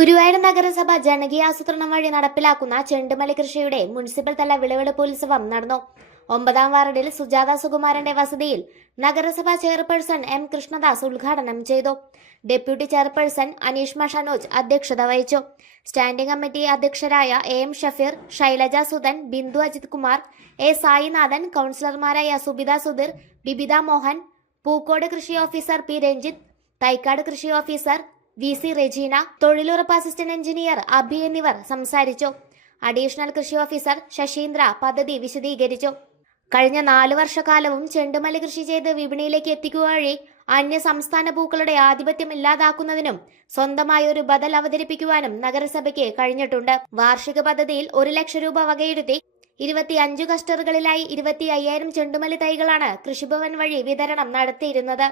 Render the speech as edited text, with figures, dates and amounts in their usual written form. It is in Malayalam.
ഗുരുവായൂർ നഗരസഭ ജനകീയാസൂത്രണം വഴി നടപ്പിലാക്കുന്ന ചെണ്ടുമല്ലി കൃഷിയുടെ മുനിസിപ്പൽ തല വിളവെടുപ്പ് ഉത്സവം നടന്നു. 9ാം വാർഡിൽ സുജാത സുകുമാരന്റെ വസതിയിൽ നഗരസഭാ ചെയർപേഴ്സൺ എം കൃഷ്ണദാസ് ഉദ്ഘാടനം ചെയ്തു. ഡെപ്യൂട്ടി ചെയർപേഴ്സൺ അനീഷ്മ ഷനോജ് അധ്യക്ഷത വഹിച്ചു. സ്റ്റാൻഡിംഗ് കമ്മിറ്റി അധ്യക്ഷരായ എം ഷഫീർ, ശൈലജ സുധൻ, ബിന്ദു അജിത് കുമാർ, എ സായിനാഥൻ, കൗൺസിലർമാരായ സുബിത സുധീർ, ബിബിത മോഹൻ, പൂക്കോട് കൃഷി ഓഫീസർ പി രഞ്ജിത്ത്, തൈക്കാട് കൃഷി ഓഫീസർ വി സി റെജീന, തൊഴിലുറപ്പ് അസിസ്റ്റന്റ് എഞ്ചിനീയർ അഭി എന്നിവർ സംസാരിച്ചു. അഡീഷണൽ കൃഷി ഓഫീസർ ശശീന്ദ്ര പദ്ധതി വിശദീകരിച്ചു. കഴിഞ്ഞ 4 വർഷക്കാലവും ചെണ്ടുമല്ലി കൃഷി ചെയ്ത് വിപണിയിലേക്ക് എത്തിക്കുക വഴി അന്യ സംസ്ഥാന പൂക്കളുടെ ആധിപത്യം ഇല്ലാതാക്കുന്നതിനും സ്വന്തമായ ഒരു ബദൽ അവതരിപ്പിക്കുവാനും നഗരസഭയ്ക്ക് കഴിഞ്ഞിട്ടുണ്ട്. വാർഷിക പദ്ധതിയിൽ 1 ലക്ഷം രൂപ വകയിരുത്തി 25 ക്ലസ്റ്ററുകളിലായി 25,000 ചെണ്ടുമല്ലി തൈകളാണ് കൃഷിഭവൻ വഴി വിതരണം നടത്തിയിരുന്നത്.